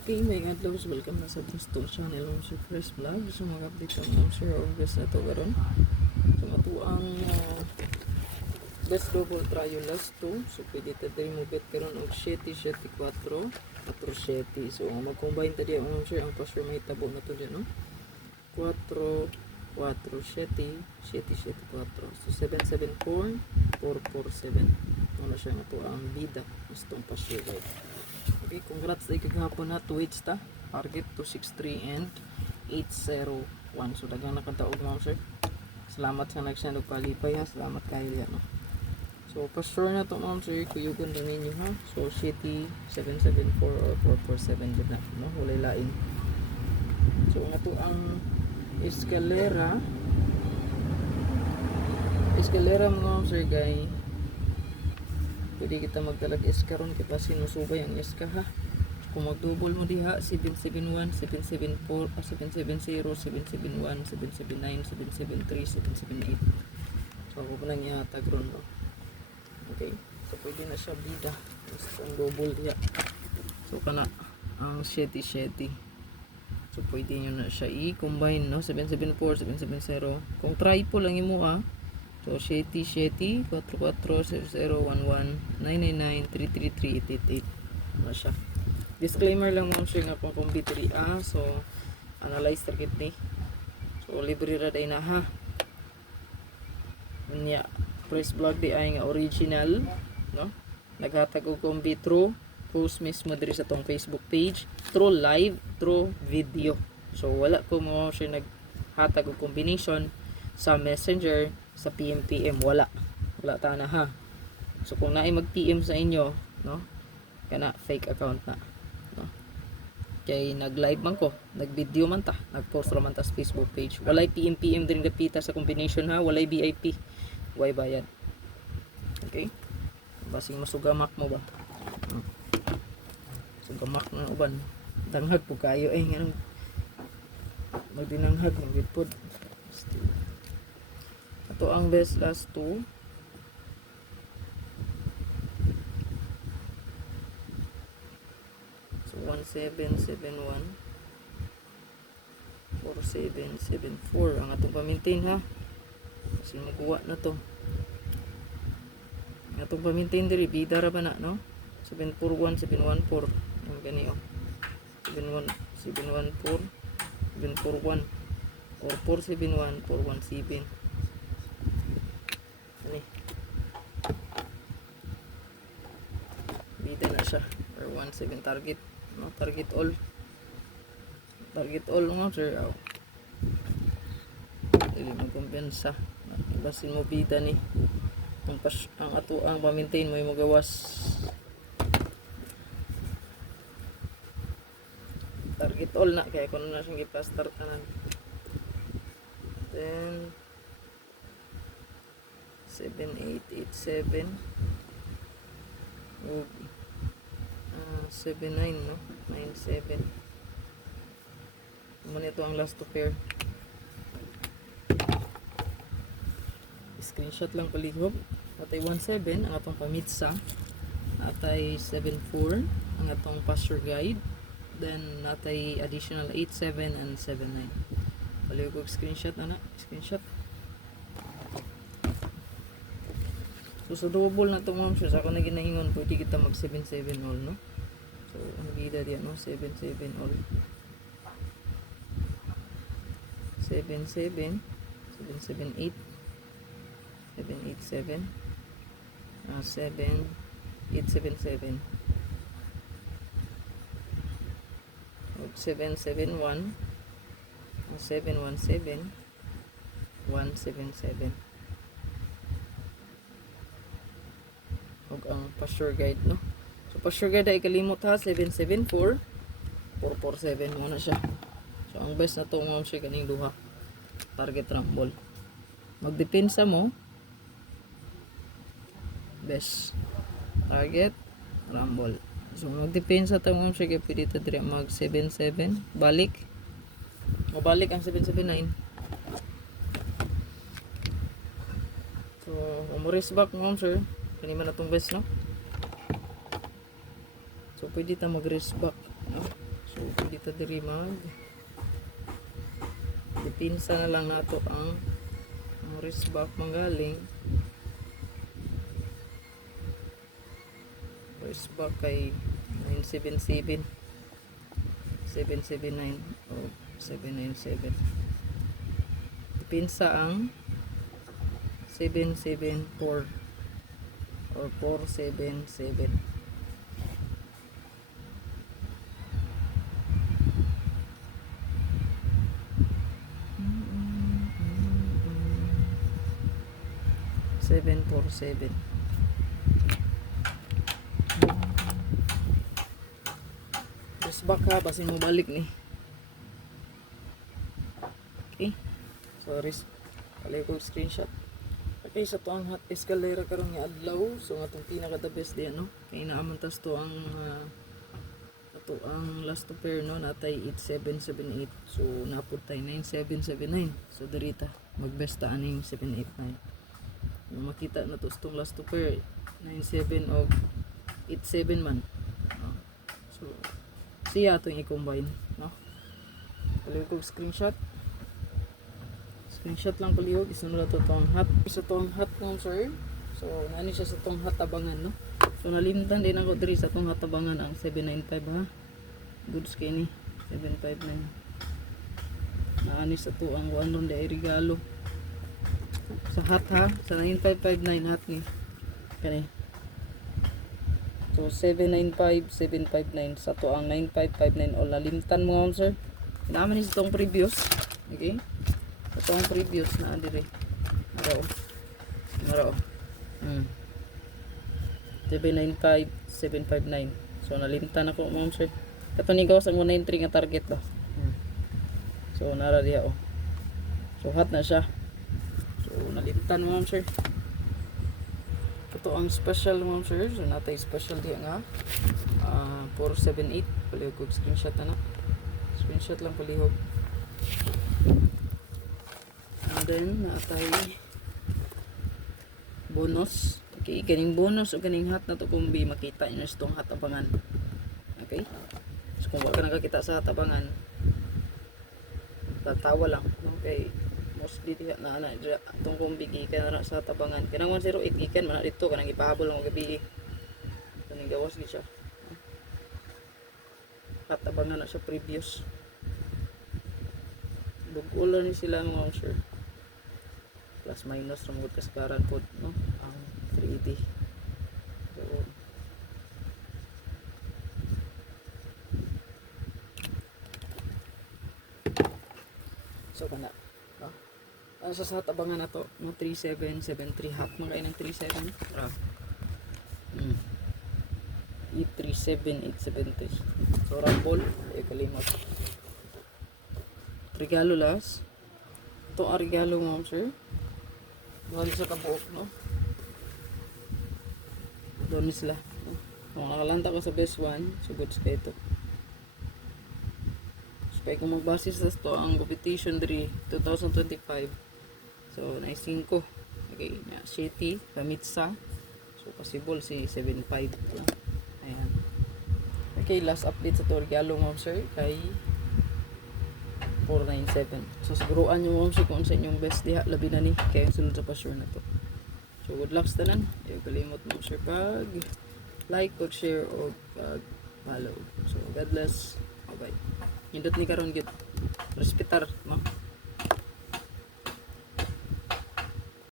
Okay, may adlaw, welcome na sa Bristol channel ng Sir Chris Vlog. So mag-update ang ng Sir August na to karon. So mato ang best double trial last 2. So pwede ta diri mo bet karon og 7 7 4 4 7. So mag-combine ta diya ang Sir ang pastor may tabo na to diyan, no. 4 4 7 7 7 4. So 7 7 4 4 4 7. Ano siya nga to ang bida gustong pastor guys. Okay, congrats sa ikagahapon na 2 hits ta. Target 263 and 801. So dagang nakadaog mo sir. Salamat sa nagsend og palipay ha. Salamat kayo yan, no. So pa sure na to ma'am sir, kuyugon din ninyo ha. So City 774 or 447 gud na, no, walay lain. So nga to ang escalera mo sir guys. Pwede kita magdalag iska ron kita sinusubay ang iska ha. Kung mag-double mo diha 771, 774, 770, 771, 779, 773, 778. So ako pa lang ihatag ron, no. Okay. So pwede na siya bida. Basta ang double diha. So kana ang 770. So pwede nyo na siya i-combine, no. 774, 770. Kung triple lang imo ha. So, 7, 7, 4, 4, 0, 0, 1, 1, 9, 9, 9, 3, 3, 3, 8, 8, 8. Ano siya. Disclaimer lang ma'am sure nga kung computer so, analyze target ni. So, libre ra day na ha. Nya, press vlog di ay nga original, no? Naghatag og computer, post mismo diri sa tong Facebook page, through live, through video. So, wala ko mo sure naghatag og combination sa Messenger, sa PM wala ta na ha. So kung naay mag-PM sa inyo, no, kana fake account na, no. Kay nag-live man ko, nag-video man ta, nag-post ra man ta sa Facebook page. Walay PM din gapita sa combination ha, walay VIP, way bayad. Okay? Basing masugamak mo ba? Sugamak na uban. Danghag po kayo nganong magdinanghag ng gitpod. Ito ang best last 2. So 1771 4774 ang atong pamintain ha. Kasi makuha na to. Ang atong pamintain diri bida ra ba na, no? 741 714 ang gani oh. 714 741 or 471 417. Bida na siya or 17 target, no? Target all nga sir. Dili mo kumpensa, basin mo bida ni ang ato ang pa-maintain mo yung magawas. Target all na kaya kuno na siyang i-start tanan. Then 7887 o 79, no, 97. Naman ito ang last to pair. Screenshot lang palihog. Atay 17 ang atong pamitsa, atay 74 ang atong pasture guide, then atay additional 87 and 79. Palihog screenshot ana, screenshot. So sa double na to ma'am sure, sa ako na ginahingon pwede kita mag 7-7 all, no. So ang bida diyan, no, 7-7 all, 7-7 7-7-8 7-8-7 7-8-7-7 7-7-1 7-1-7 1-7-7 og ang pasture guide, no. So pasture guide ay kalimot ha, 774 447 mo na siya. So ang best na to ma'am siya kaning duha target rumble. Magdepensa mo best target rumble. So magdepensa ta ma'am siya kay pwede ta dire mag 77 balik mabalik ang 779. So umuris back ma'am sir kani man atong best, no. So pwede ta mag-race back, no? So ta diri mag dipinsa na lang nato ang wristback manggaling wristback kay 977 779 o 797 dipinsa ang 774 or 477 747 just back ha basin mo balik ni okay sorry kalay ko screenshot okay sa to ang hot escalera karon nga adlaw so atong pinaka the best di ano kay naaman tas to ang ato ang last to pair no natay 8778 so napud tay 9779 so dirita magbesta aning 789 makita na to itong last to pair 97 o 87 man so siya itong i-combine no? Palihog ko screenshot lang palihog isunod na to itong hat sa itong hat mo sir so nani siya sa itong hat abangan no? So nalimtan din ako diri sa itong hat abangan ang 795 ha goods kay ni 759 naani sa to ang 1 ron ay regalo sa hat ha sa 9559 hat ni kani so 795 759 sa to ang 9559 o nalimtan mo sir naman ni sa tong previous okay sa tong previous na dire maro 795 759 so nalimtan ako mo sir kato ni gawas ang 193 nga target ba so nara diha oh so hat na siya so nalimtan mo sir ito ang special mo sir so natay special diha nga 478 palihog ko screenshot na screenshot lang palihog and then natay bonus okay kaning bonus o kaning hat na to kung bi makita nyo itong hat abangan okay so kung wala ka nakakita sa hat abangan tatawa lang okay mostly diha na ana itong kumbi gikan na sa tabangan kanang 108 gikan man dito kanang ipahabol ang gabi kaning gawas gi siya at tabangan na siya previous bugulo ni sila mga sure plus minus ramod kaskaran pod no ang 380 so kana no sa tabangan na to no 3773 half mga kayo ng 37 837 so rumble kalimot regalo las ito ang regalo mo sir balik sa kabuok no doon sila no? Kung nakalanta ko sa best one so goods ka ito so kaya kung magbase sa ito ang competition 3 2025 so na 5 okay na City Kamitsa so possible si 75 ayan okay last update sa ito regalo mo sir kay 497 so siguruan nyo mo sir kung sa inyong best diha labi na ni kaya sunod sa pa-sure na to so good luck sa tanan ayaw kalimot mo sir pag like or share o follow so God bless bye bye hindot ni karon gid respetar no